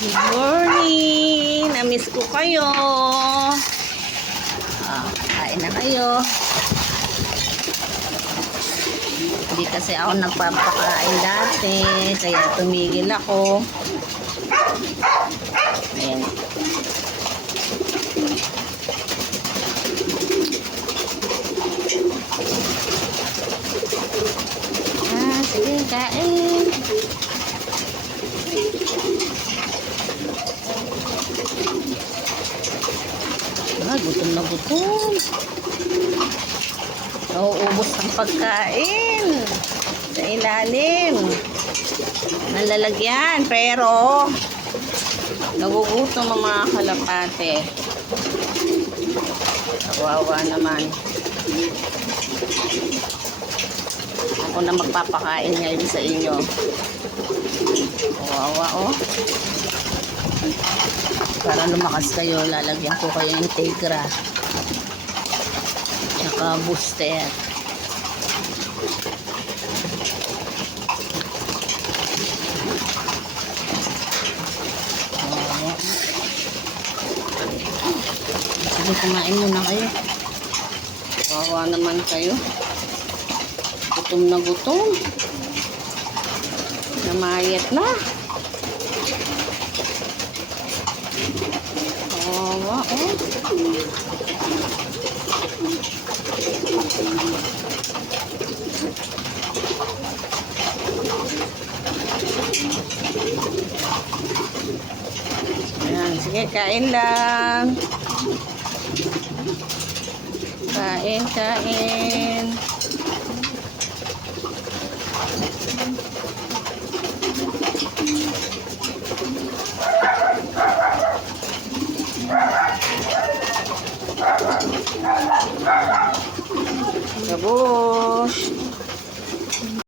Good morning! Namiss ko kayo. Kain na kayo. Hindi kasi ako nagpapakain dati. Kaya tumigil ako. Ayan. Sige, kain. Gutom na gutom. Nauubos ang pagkain sa ilalim ng lalagyan, pero nagugutom ang mga kalapate. Kawawa naman. Ako na magpapakain ngayon sa inyo. Kawawa, oh. Para lumakas kayo, lalagyan ko kayo ng Integra tsaka booster. Sige, kumain muna kayo. Kawawa naman kayo. Gutom na gutom. Namayat na. Kawawa, oh. Ayan, sige, kain lang. Kain, kain. Gabos.